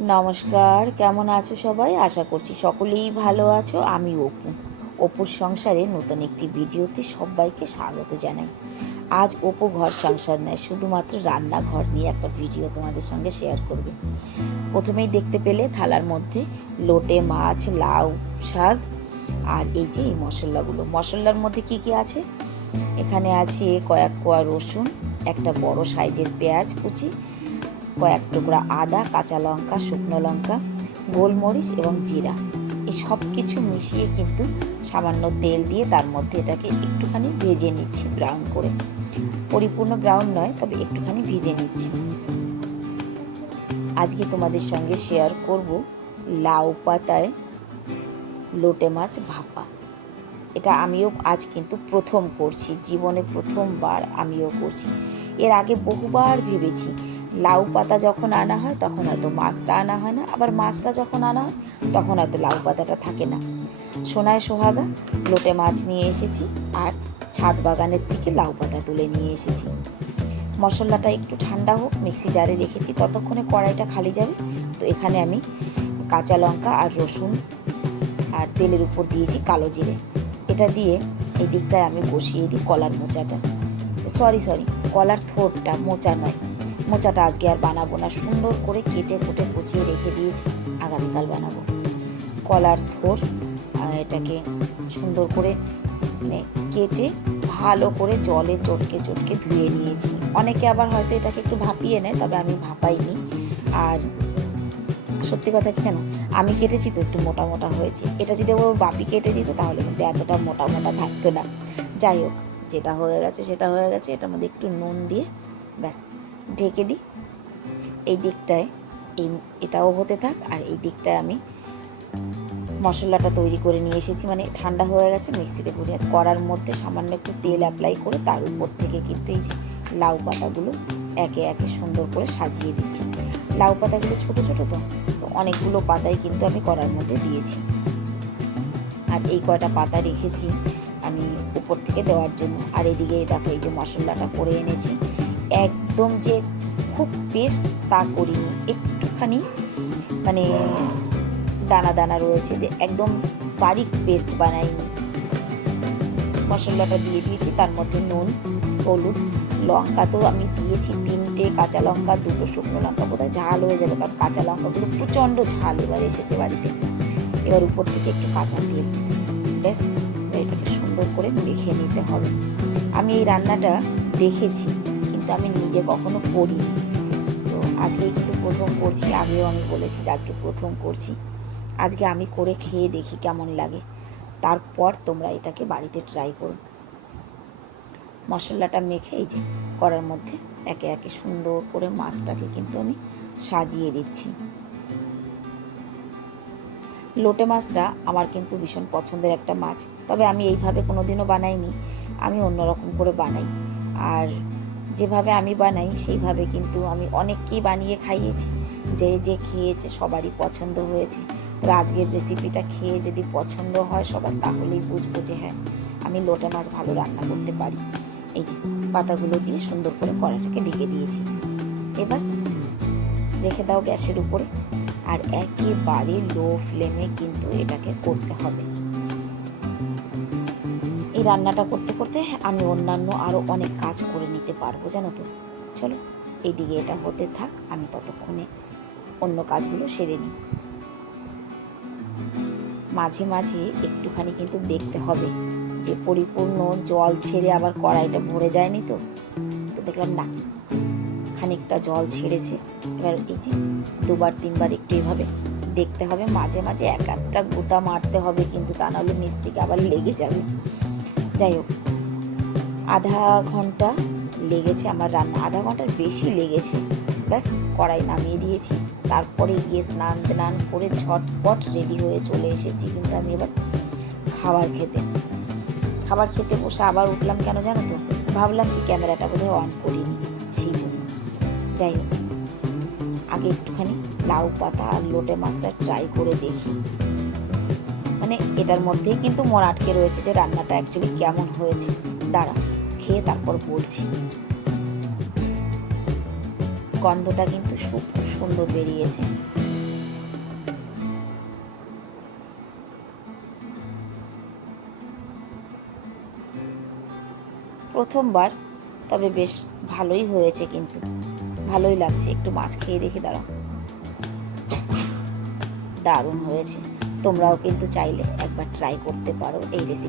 নমস্কার, কেমন আছো সবাই? আশা করছি সকলেই ভালো আছো। আমি অপুর সংসারে নতুন একটি ভিডিওতে সবাইকে স্বাগত জানাই। আজ অপু ঘর সংসার নয়, শুধুমাত্র রান্নাঘর নিয়ে একটা ভিডিও তোমাদের সঙ্গে শেয়ার করবে। প্রথমেই দেখতে পেলে থালার মধ্যে লোটে মাছ, লাউ শাক আর এই যে এই মশলাগুলো। মশলার মধ্যে কি কি আছে? এখানে আছে কয়েক কোয়া রসুন, একটা বড় সাইজের পেঁয়াজ কুচি, কয়েক টুকরা আদা, কাঁচা লঙ্কা, শুকনো লঙ্কা, গোলমরিচ এবং জিরা। এই সব কিছু মিশিয়ে কিন্তু সামান্য তেল দিয়ে তার মধ্যে এটাকে একটুখানি ভেজে নিচ্ছি, ব্রাউন করে। পরিপূর্ণ ব্রাউন নয়, তবে একটুখানি ভেজে নিচ্ছি। আজকে তোমাদের সঙ্গে শেয়ার করব লাউ পাতায় লোটে মাছ ভাপা। এটা আমিও আজ কিন্তু প্রথম করছি, জীবনে প্রথমবার আমিও করছি। এর আগে বহুবার ভেবেছি, লাউ পাতা যখন আনা হয় তখন হয়তো মাছটা আনা হয় না, আবার মাছটা যখন আনা হয় তখন হয়তো লাউ পাতাটা থাকে না। সোনায় সোহাগা লোটে মাছ নিয়ে এসেছি আর ছাদ বাগানের থেকে লাউ পাতা তুলে নিয়ে এসেছি। মশলাটা একটু ঠান্ডা হোক, মিক্সি জারে রেখেছি, ততক্ষণে কড়াইটা খালি যাবে। তো এখানে আমি কাঁচা লঙ্কা আর রসুন আর তেলের উপর দিয়েছি কালো জিরে। এটা দিয়ে এই দিকটায় আমি বসিয়ে দিই কলার মোচাটা, সরি কলার থোরটা, মোচা নয়। মোচাটা আজকে আর বানাবো না, সুন্দর করে কেটে কুটে কুচিয়ে রেখে দিয়েছি, আগামীকাল বানাবো। কলার থোর এটাকে সুন্দর করে কেটে ভালো করে জলে চটকে চটকে ধুয়ে নিয়েছি। অনেকে আবার হয়তো এটাকে একটু ভাপিয়ে নেয়, তবে আমি ভাপাইনি। আর সত্যি কথা কি জানো, আমি কেটেছি তো একটু মোটা মোটা হয়েছে। এটা যদি ও বাপি কেটে দিত তাহলে কিন্তু এতটা মোটা মোটা থাকতো না। যাই হোক, যেটা হয়ে গেছে সেটা হয়ে গেছে। এটার মধ্যে একটু নুন দিয়ে ব্যাস ঢেকে দিই। এই দিকটায় এটাও হতে থাক, আর এই দিকটায় আমি মশলাটা তৈরি করে নিয়ে এসেছি, মানে ঠান্ডা হয়ে গেছে, মিক্সিতে ঘুরিয়ে কড়ার মধ্যে সামান্য একটু তেল অ্যাপ্লাই করে তার উপর থেকে কিন্তু এই যে লাউ পাতাগুলো একে একে সুন্দর করে সাজিয়ে দিচ্ছি। লাউ পাতাগুলো ছোটো ছোটো তো অনেকগুলো পাতাই কিন্তু আমি কড়ার মধ্যে দিয়েছি। আর এই কয়টা পাতা রেখেছি আমি উপর থেকে দেওয়ার জন্য। আর এদিকে দেখো এই যে মশলাটা করে এনেছি, একদম যে খুব পেস্ট তা করিনি, একটুখানি মানে দানা দানা রয়েছে, যে একদম বারিক পেস্ট বানাইনি। মশলাটা দিয়ে দিয়েছি, তার মধ্যে নুন, হলুদ, লঙ্কা তো আমি দিয়েছি 3টে, কাঁচা লঙ্কা 2টো, শুকনো লঙ্কা বোধহয় ঝাল হয়ে যাবে, কারণ কাঁচা লঙ্কাগুলো প্রচণ্ড ঝাল এবার এসেছে বাড়িতে। এবার উপর থেকে একটু কাঁচা তেল, ব্যাস এটাকে সুন্দর করে মেখে নিতে হবে। আমি এই রান্নাটা দেখেছি, কিন্তু আমি নিজে কখনো করিনি। তো আজকেই কিন্তু প্রথম করছি, আগেও আমি বলেছি যে আজকে প্রথম করছি। আজকে আমি করে খেয়ে দেখি কেমন লাগে, তারপর তোমরা এটাকে বাড়িতে ট্রাই করো। মশলাটা মেখে এই যে কড়ার মধ্যে একে একে সুন্দর করে মাছটাকে কিন্তু আমি সাজিয়ে দিচ্ছি। লোটে মাছটা আমার কিন্তু ভীষণ পছন্দের একটা মাছ, তবে আমি এইভাবে কোনোদিনও বানাইনি, আমি অন্যরকম করে বানাই। আর যেভাবে আমি বানাই সেইভাবে কিন্তু আমি অনেককেই বানিয়ে খাইয়েছি, যে যে খেয়েছে সবারই পছন্দ হয়েছে। তো আজকের রেসিপিটা খেয়ে যদি পছন্দ হয় সবার, তাহলেই বুঝবো যে হ্যাঁ, আমি লোটে মাছ ভালো রান্না করতে পারি। এই যে পাতাগুলো দিয়ে সুন্দর করে কড়াটাকে ঢেকে দিয়েছি। এবার রেখে দাও গ্যাসের উপরে, আর একেবারে লো ফ্লেমে কিন্তু এটাকে করতে হবে। এই রান্নাটা করতে করতে আমি অন্যান্য আরও অনেক কাজ করে নিতে পারবো, জানো তো। চলো এইদিকে এটা হতে থাক, আমি ততক্ষণে অন্য কাজগুলো সেরে নিই। মাঝে মাঝে একটুখানি কিন্তু দেখতে হবে যে পরিপূর্ণ জল ছেড়ে আবার কড়াইটা ভরে যায়নি তো। তো দেখলাম না, খানিকটা জল ছেড়েছে। এবার এই যে 2-3বার একটু এভাবে দেখতে হবে, মাঝে মাঝে একটা গোটা মারতে হবে, কিন্তু তা নাহলে নিচ থেকে আবার লেগে যাবে। যাই হোক, আধা ঘন্টা লেগেছে আমার রান্না, আধা ঘন্টার বেশি লেগেছে। ব্যাস কড়াই নামিয়ে দিয়েছি, তারপরে গিয়ে স্নান করে ঝটপট রেডি হয়ে চলে এসেছি কিন্তু আমি এবার খাবার খেতে বসে আবার উঠলাম কেন জানো তো, ভাবলাম কি ক্যামেরাটা বোধহয় অন করিনি, সেই জন্য। যাই হোক, আগে একটুখানি লাউ পাতা আর লোটে মাছটা ট্রাই করে দেখি। মানে এটার মধ্যেই কিন্তু মন আটকে রয়েছে যে রান্নাটা অ্যাকচুয়ালি কেমন হয়েছে। দাঁড়া, খেয়ে তারপর বলছি। গন্ধটা কিন্তু খুব সুন্দর বেরিয়েছে। প্রথমবার, তবে বেশ ভালোই হয়েছে, কিন্তু ভালোই লাগছে। একটু মাছ খেয়ে দেখি, দাঁড়াও। দারুণ হয়েছে। তোমরাও কিন্তু চাইলে একবার ট্রাই করতে পারো এই রেসিপি।